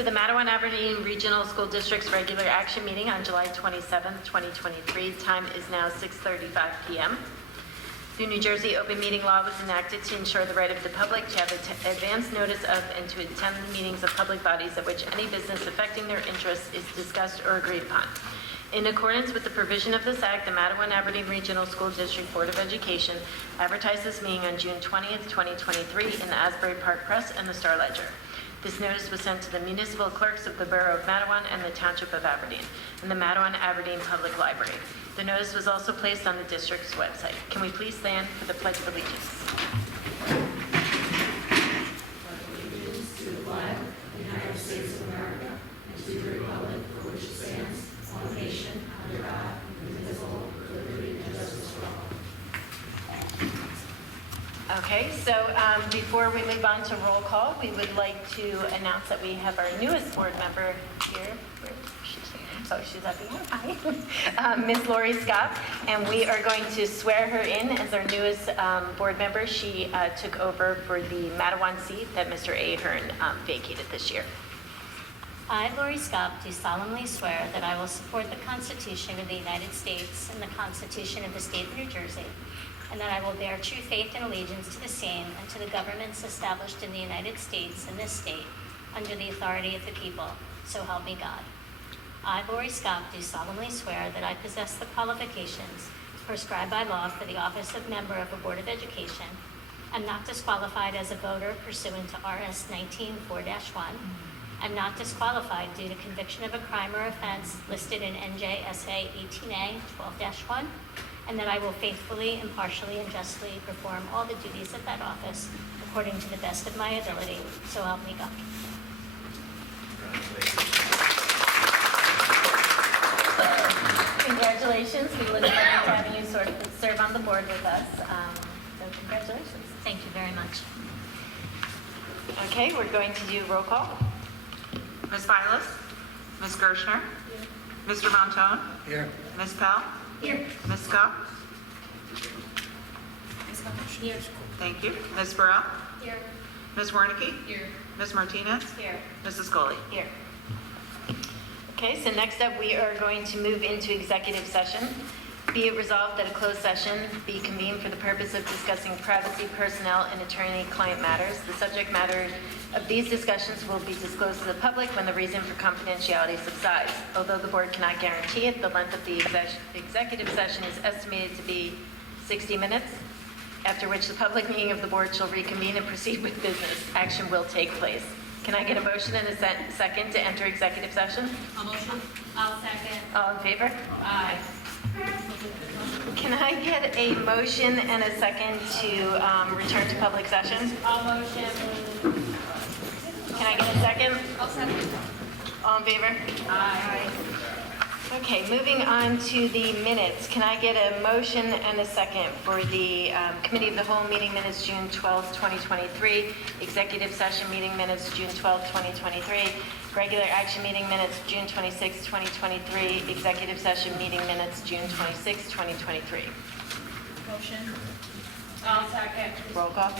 to the Matawan-Aberdeen Regional School District's regular action meeting on July 27th, 2023. Time is now 6:35 p.m. The New Jersey open meeting law was enacted to ensure the right of the public to have advance notice of and to attend the meetings of public bodies at which any business affecting their interests is discussed or agreed upon. In accordance with the provision of this act, the Matawan-Aberdeen Regional School District Board of Education advertised this meeting on June 20th, 2023 in the Asbury Park Press and the Star Ledger. This notice was sent to the municipal clerks of the Borough of Matawan and the Township of Aberdeen and the Matawan-Aberdeen Public Library. The notice was also placed on the district's website. Can we please stand for the Pledge of Allegiance? Allegiance to the flag of the United States of America and to the republic for which it stands, one nation, under God, indivisible, with liberty and justice for all. Okay, so before we move on to roll call, we would like to announce that we have our newest board member here. Where is she? Oh, she's up here. Hi. Ms. Lori Scott, and we are going to swear her in as our newest board member. She took over for the Matawan seat that Mr. Ahern vacated this year. I, Lori Scott, do solemnly swear that I will support the Constitution of the United States and the Constitution of the State of New Jersey, and that I will bear true faith and allegiance to the same and to the governments established in the United States and this state under the authority of the people. So help me God. I, Lori Scott, do solemnly swear that I possess the qualifications prescribed by law for the office of member of a Board of Education. I'm not disqualified as a voter pursuant to RS 19-4-1. I'm not disqualified due to conviction of a crime or offense listed in NJSA 18A 12-1, and that I will faithfully, impartially, and justly perform all the duties of that office according to the best of my ability. So help me God. Congratulations. We look forward to having you serve on the board with us. So congratulations. Thank you very much. Okay, we're going to do roll call. Ms. Vilas? Ms. Gershner? Here. Mr. Montone? Here. Ms. Pell? Here. Ms. Scott? Here. Thank you. Ms. Burrell? Here. Ms. Wernicke? Here. Ms. Martinez? Here. Mrs. Scully? Here. Okay, so next up, we are going to move into executive session. Be it resolved that a closed session be convened for the purpose of discussing privacy, personnel, and attorney-client matters. The subject matter of these discussions will be disclosed to the public when the reason for confidentiality subsides. Although the board cannot guarantee it, the length of the executive session is estimated to be 60 minutes, after which the public meeting of the board shall reconvene and proceed with business. Action will take place. Can I get a motion and a second to enter executive session? I'll motion. I'll second. All in favor? Aye. Can I get a motion and a second to return to public session? I'll motion. Can I get a second? I'll second. All in favor? Aye. Okay, moving on to the minutes. Can I get a motion and a second for the Committee of the Whole meeting minutes, June 12th, 2023, executive session meeting minutes, June 12th, 2023, regular action meeting minutes, June 26th, 2023, executive session meeting minutes, June 26th, 2023. Motion. I'll second. Roll call.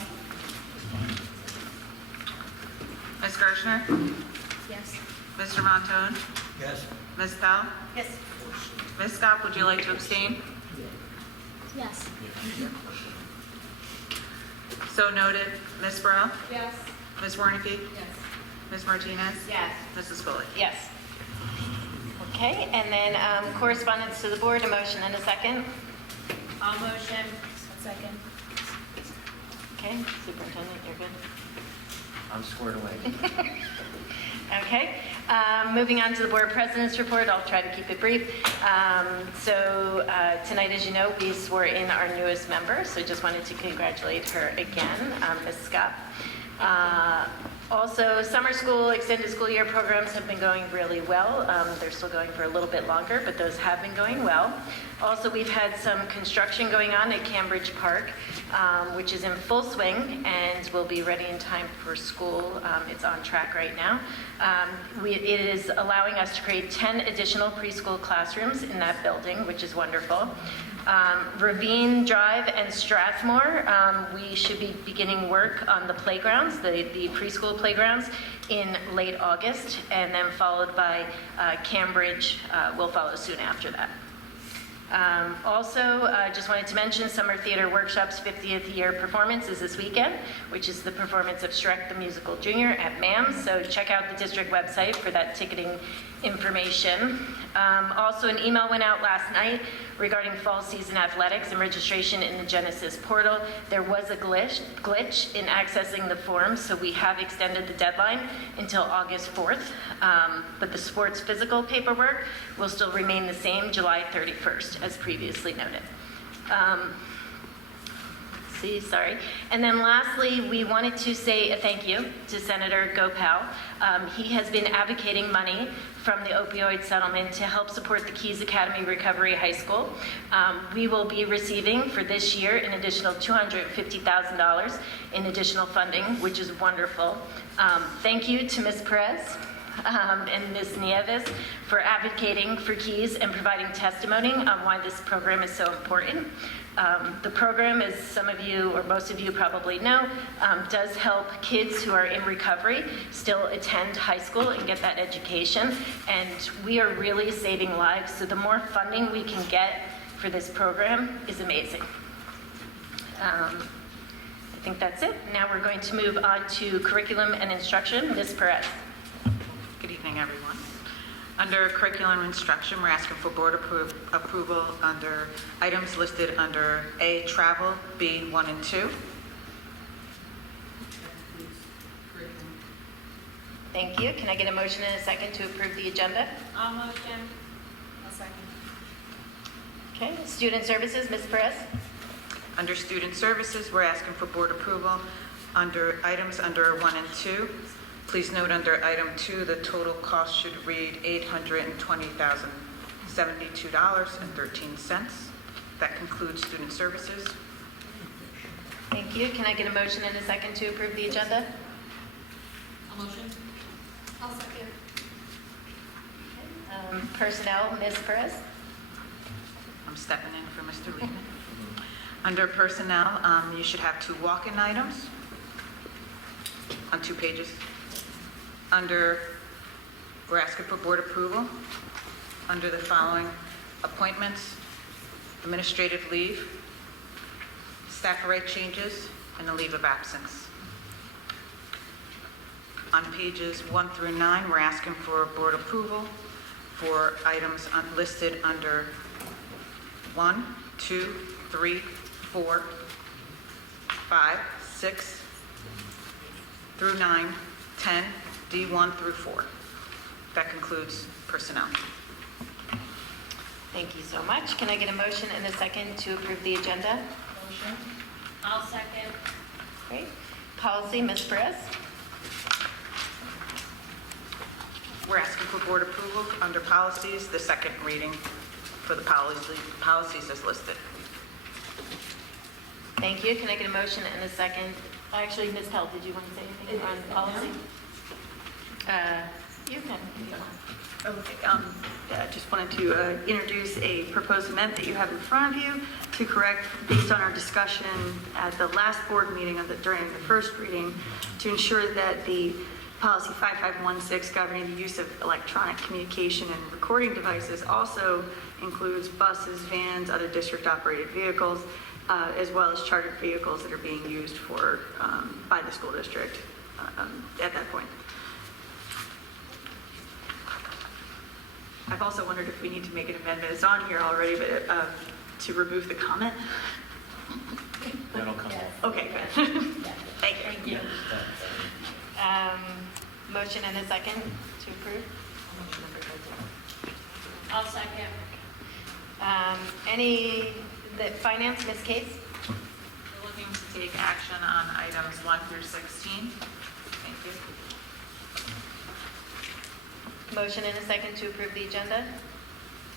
Ms. Gershner? Yes. Mr. Montone? Yes. Ms. Pell? Yes. Ms. Scott, would you like to abstain? Yes. So noted. Ms. Burrell? Yes. Ms. Wernicke? Yes. Ms. Martinez? Yes. Mrs. Scully? Yes. Okay, and then correspondence to the board, a motion and a second. I'll motion. Second. Okay, Superintendent, you're good. I'm squared away. Okay, moving on to the board president's report. I'll try to keep it brief. Tonight, as you know, we swore in our newest member, so just wanted to congratulate her again, Ms. Scott. Also, summer school, extended school year programs have been going really well. They're still going for a little bit longer, but those have been going well. Also, we've had some construction going on at Cambridge Park, which is in full swing and will be ready in time for school. It's on track right now. It is allowing us to create 10 additional preschool classrooms in that building, which is wonderful. Ravine Drive and Strathmore, we should be beginning work on the playgrounds, the preschool playgrounds in late August, and then followed by Cambridge will follow soon after that. Also, just wanted to mention Summer Theater Workshop's 50th year performance is this weekend, which is the performance of Shrek the Musical Jr. at MAMS. So check out the district website for that ticketing information. Also, an email went out last night regarding fall season athletics and registration in the Genesis portal. There was a glitch in accessing the form, so we have extended the deadline until August 4th. But the sports physical paperwork will still remain the same, July 31st, as previously noted. And then lastly, we wanted to say a thank you to Senator Gopal. He has been advocating money from the opioid settlement to help support the Keys Academy Recovery High School. We will be receiving for this year an additional $250,000 in additional funding, which is wonderful. Thank you to Ms. Perez and Ms. Nieves for advocating for Keys and providing testimony on why this program is so important. The program, as some of you or most of you probably know, does help kids who are in recovery still attend high school and get that education. And we are really saving lives, so the more funding we can get for this program is amazing. I think that's it. Now we're going to move on to curriculum and instruction. Ms. Perez. Good evening, everyone. Under curriculum instruction, we're asking for board approval under items listed under A, travel, B, 1 and 2. Thank you. Can I get a motion and a second to approve the agenda? I'll motion. I'll second. Okay. Student services, Ms. Perez. Under student services, we're asking for board approval under items under 1 and 2. Please note under item 2, the total cost should read $820,072.13. That concludes student services. Thank you. Can I get a motion and a second to approve the agenda? I'll motion. I'll second. Personnel, Ms. Perez. I'm stepping in for Mr. Lehman. Under personnel, you should have 2 walk-in items on 2 pages. We're asking for board approval under the following appointments, administrative leave, staff rate changes, and a leave of absence. On pages 1 through 9, we're asking for board approval for items listed under 1, 2, 3, 4, 5, 6, through 9, 10, D1 through 4. That concludes personnel. Thank you so much. Can I get a motion and a second to approve the agenda? Motion. I'll second. Great. Policy, Ms. Perez. We're asking for board approval under policies, the second reading for the policies as listed. Thank you. Can I get a motion and a second? Actually, Ms. Pell, did you want to say anything on policy? You can. if you want. Okay, just wanted to introduce a proposed amendment that you have in front of you to correct, based on our discussion at the last board meeting during the first reading, to ensure that the policy 5516 governing the use of electronic communication and recording devices also includes buses, vans, other district-operated vehicles, as well as chartered vehicles that are being used by the school district at that point. I've also wondered if we need to make an amendment. It's on here already, but to remove the comment. That'll come off. Okay, good. Thank you. Motion and a second to approve? I'll second. The finance, Ms. Case? We're looking to take action on items 1 through 16. Thank you. Motion and a second to approve the agenda?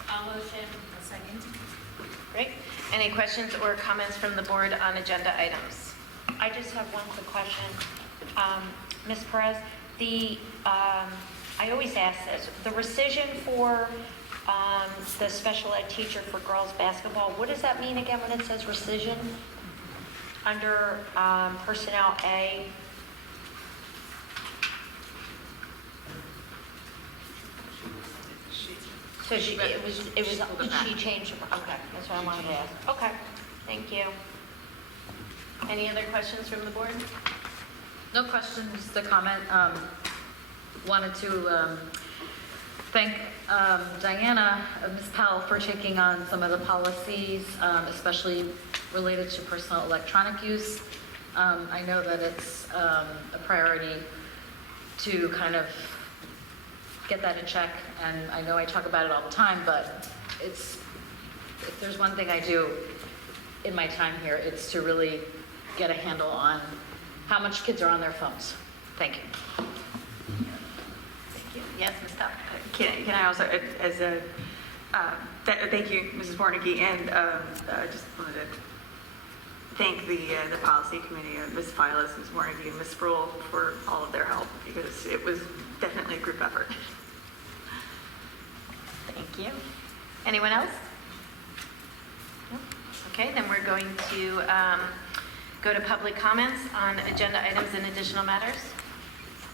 I'll motion. I'll second. Great. Any questions or comments from the board on agenda items? I just have one quick question. Ms. Perez, I always ask this, the rescission for the special ed teacher for girls basketball, what does that mean again when it says rescission? Under personnel A? So she back. changed, okay, that's what I wanted to ask. Okay, thank you. Any other questions from the board? No questions, just a comment. Wanted to thank Diana, Ms. Powell, for taking on some of the policies, especially related to personal electronic use. I know that it's a priority to kind of get that in check, and I know I talk about it all the time, but if there's one thing I do in my time here, it's to really get a handle on how much kids are on their phones. Thank you. Thank you. Yes, Ms. Powell? Can I also, thank you, Mrs. Warnicki, and just wanted to thank the policy committee, Ms. Files, Ms. Warnicki, and Ms. Sproul for all of their help, because it was definitely a group effort. Thank you. Anyone else? No? Okay, then we're going to go to public comments on agenda items and additional matters.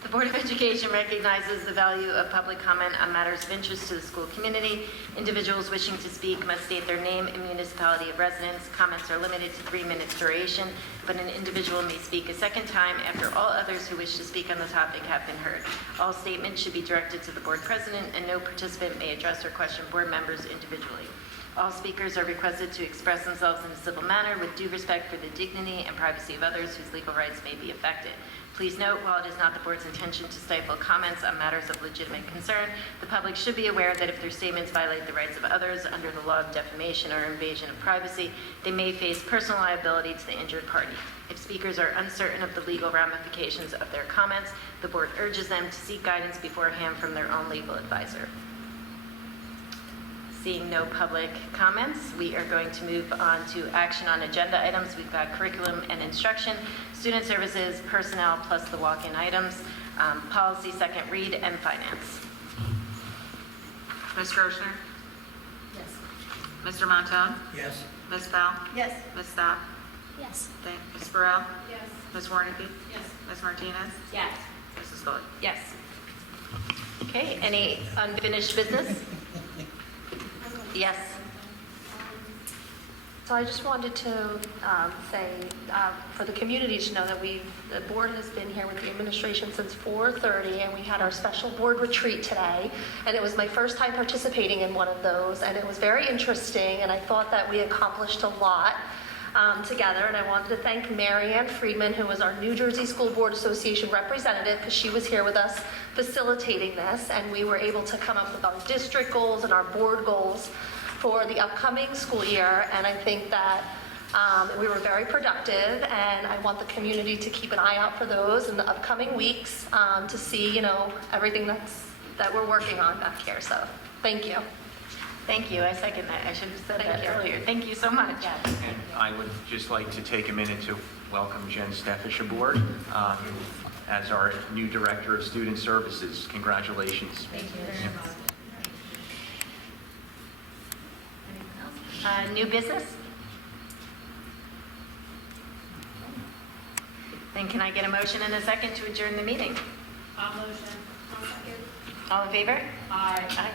The Board of Education recognizes the value of public comment on matters of interest to the school community. Individuals wishing to speak must state their name and municipality of residence. Comments are limited to 3 minutes duration, but an individual may speak a second time after all others who wish to speak on the topic have been heard. All statements should be directed to the board president, and no participant may address or question board members individually. All speakers are requested to express themselves in a civil manner with due respect for the dignity and privacy of others whose legal rights may be affected. Please note, while it is not the board's intention to stifle comments on matters of legitimate concern, the public should be aware that if their statements violate the rights of others under the law of defamation or invasion of privacy, they may face personal liability to the injured party. If speakers are uncertain of the legal ramifications of their comments, the board urges them to seek guidance beforehand from their own legal advisor. Seeing no public comments, we are going to move on to action on agenda items. We've got curriculum and instruction, student services, personnel, plus the walk-in items, policy second read, and finance. Ms. Gershner? Yes. Mr. Montone? Yes. Ms. Powell? Yes. Ms. Stock? Yes. Thank Ms. Burrell? Yes. Ms. Warnicki? Yes. Ms. Martinez? Yes. Mrs. Stoll? Yes. Okay, any unfinished business? Yes. So I just wanted to say, for the community to know that the board has been here with the administration since 4:30, and we had our special board retreat today, and it was my first time participating in one of those, and it was very interesting, and I thought that we accomplished a lot together, and I wanted to thank Mary Ann Friedman, who was our New Jersey School Board Association representative, because she was here with us facilitating this, and we were able to come up with our district goals and our board goals for the upcoming school year, and I think that we were very productive, and I want the community to keep an eye out for those in the upcoming weeks to see, everything that we're working on back here. So, thank you. Thank you. I second that. I should have said Thank that you. earlier. Thank you so much. And I would just like to take a minute to welcome Jen Steffish aboard as our new Director of Student Services. Congratulations. Thank you very much. New business? Then can I get a motion and a second to adjourn the meeting? I'll motion. I'll second. All in favor? Aye. Aye.